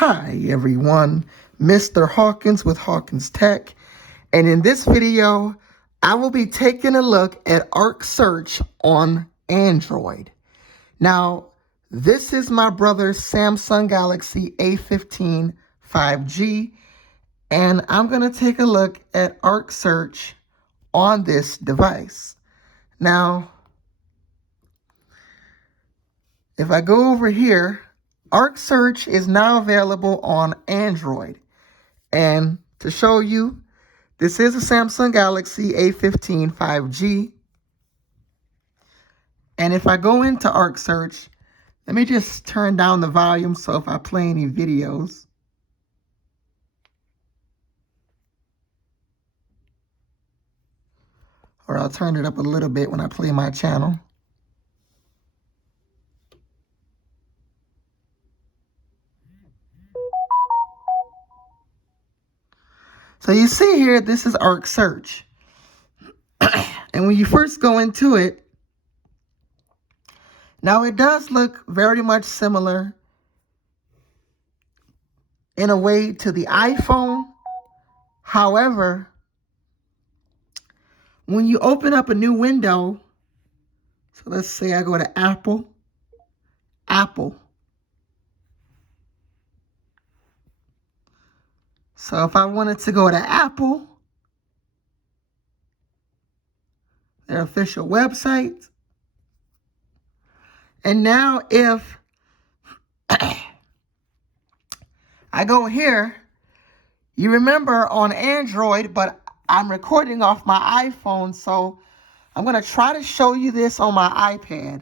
Hi everyone, Mr. Hawkins with Hawkins Tech, and in this video, I will be taking a look at Arc Search on Android. Now, this is my brother's Samsung Galaxy A15 5G, and I'm going to take a look at Arc Search on this device. Now, if I go over here, Arc Search is now available on Android. And to show you, this is a Samsung Galaxy A15 5G. And if I go into Arc Search, let me just turn down the volume so if I play any videos. Or I'll turn it up a little bit when I play my channel. So you see here, this is Arc Search. And when you first go into it, now it does look very much similar in a way to the iPhone. However, when you open up a new window, so let's say I go to Apple. So if I wanted to go to Apple, their official website, and now if I go here, you remember on Android, but I'm recording off my iPhone, so I'm going to try to show you this on my iPad.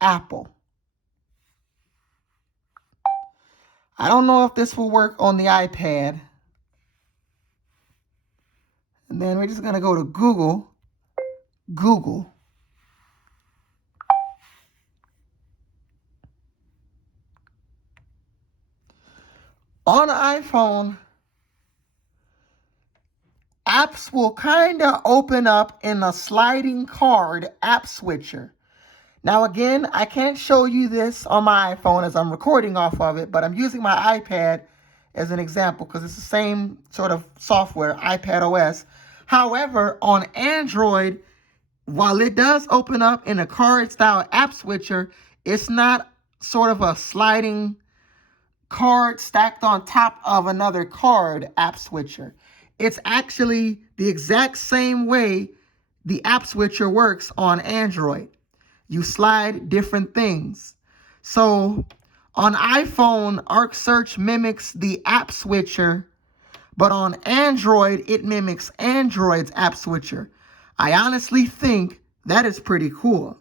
Apple. I don't know if this will work on the iPad. And then we're just going to go to Google. On the iPhone, apps will kind of open up in a sliding card app switcher. Now again, I can't show you this on my iPhone as I'm recording off of it, but I'm using my iPad as an example because it's the same sort of software, iPad OS. However, on Android, while it does open up in a card-style app switcher, it's not sort of a sliding card stacked on top of another card app switcher. It's actually the exact same way the app switcher works on Android. You slide different things. So on iPhone, Arc Search mimics the app switcher, but on Android, it mimics Android's app switcher. I honestly think that is pretty cool.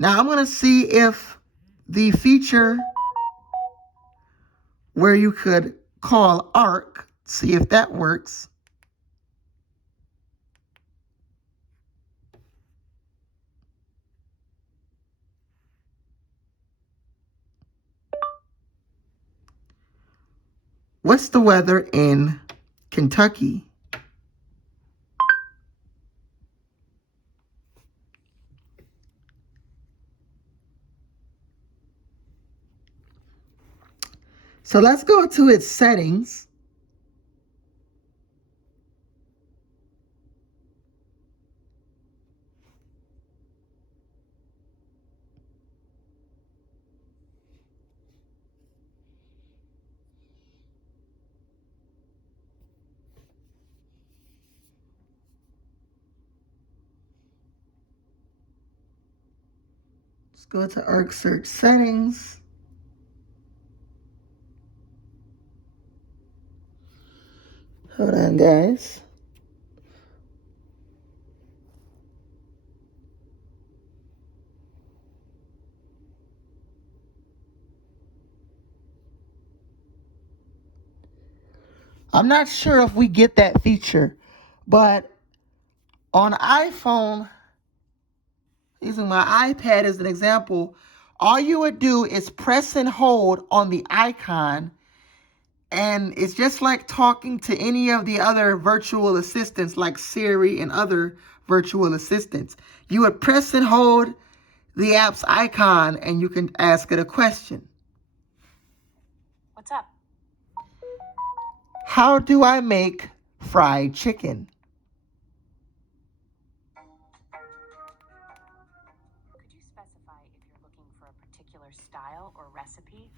Now I'm going to see if the feature where you could call Arc, see if that works. What's the weather in Kentucky? So let's go to its settings. Let's go to Arc Search settings. Hold on, guys. I'm not sure if we get that feature, but on iPhone, using my iPad as an example, all you would do is press and hold on the icon, and it's just like talking to any of the other virtual assistants like Siri and other virtual assistants. You would press and hold the app's icon and you can ask it a question. What's up? How do I make fried chicken? Could you specify if you're looking for a particular style or recipe?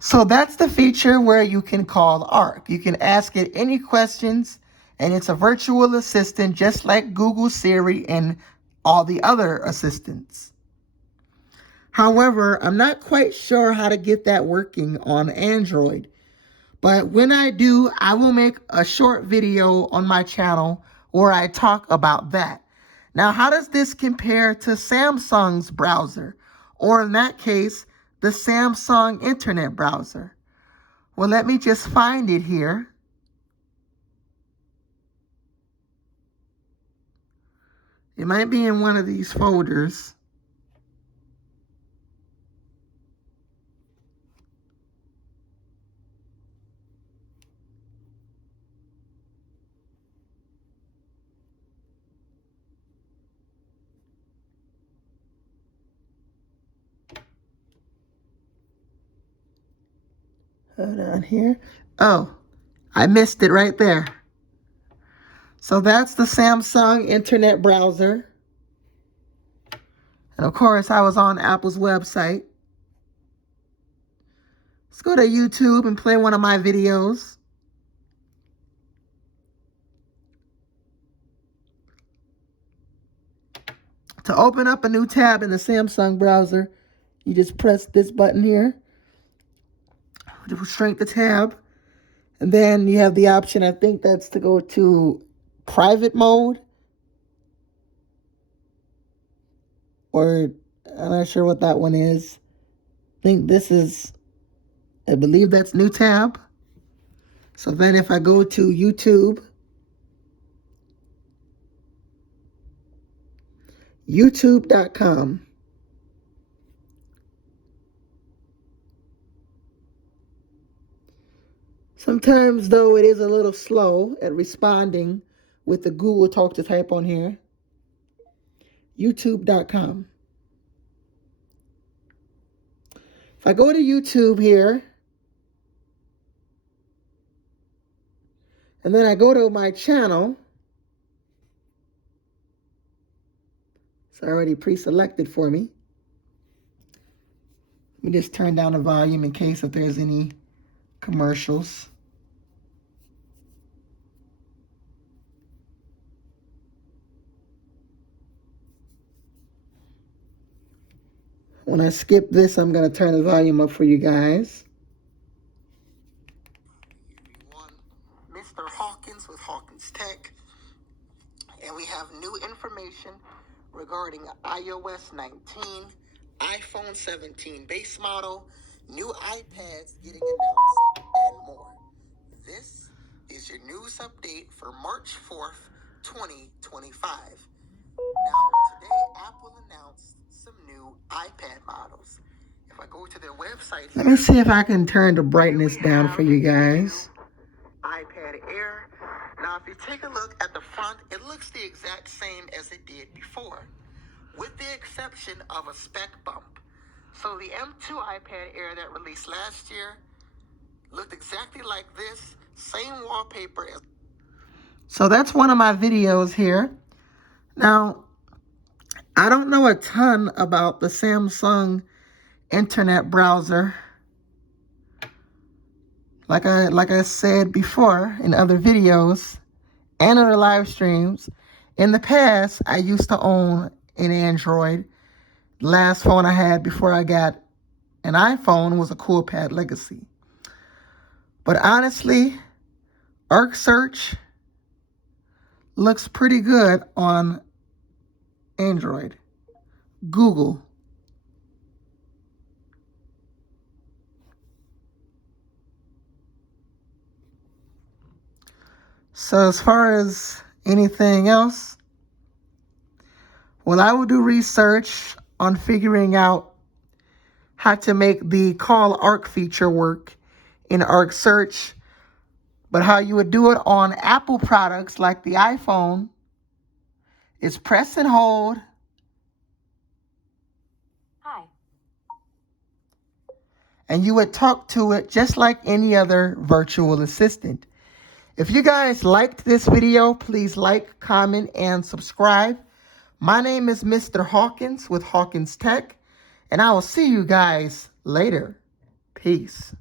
So that's the feature where you can call ARC. You can ask it any questions, and it's a virtual assistant just like Google, Siri, and all the other assistants. However, I'm not quite sure how to get that working on Android. But when I do, I will make a short video on my channel where I talk about that. Now, how does this compare to Samsung's browser? Or in that case, the Samsung Internet browser? Well, let me just find it here. It might be in one of these folders. Hold on here. Oh, I missed it right there. So that's the Samsung Internet browser. And of course, I was on Apple's website. Let's go to YouTube and play one of my videos. To open up a new tab in the Samsung browser, you just press this button here to shrink the tab. And then you have the option, I think that's to go to private mode. Or I'm not sure what that one is. I think this is, I believe that's new tab. So then if I go to YouTube, youtube.com. Sometimes, though, it is a little slow at responding with the Google Talk to type on here. YouTube.com. If I go to YouTube here, and then I go to my channel, it's already pre-selected for me. Let me just turn down the volume in case if there's any commercials. When I skip this, I'm going to turn the volume up for you guys. Everyone, Mr. Hawkins with Hawkins Tech. And we have new information regarding iOS 19, iPhone 17 base model, new iPads getting announced, and more. This is your news update for March 4th, 2025. Now, today, Apple announced some new iPad models. If I go to their website, let me see if I can turn the brightness down for you guys. iPad Air. Now, if you take a look at the front, it looks the exact same as it did before, with the exception of a spec bump. So the M2 iPad Air that released last year looked exactly like this, same wallpaper. So that's one of my videos here. Now, I don't know a ton about the Samsung Internet browser. Like I said before in other videos and other live streams, in the past, I used to own an Android. The last phone I had before I got an iPhone was a Coolpad Legacy. But honestly, Arc Search looks pretty good on Android. Google. So as far as anything else, well, I will do research on figuring out how to make the Call Arc feature work in Arc Search. But how you would do it on Apple products like the iPhone is press and hold. Hi. and you would talk to it just like any other virtual assistant. If you guys liked this video, please like, comment, and subscribe. My name is Mr. Hawkins with Hawkins Tech, and I will see you guys later. Peace.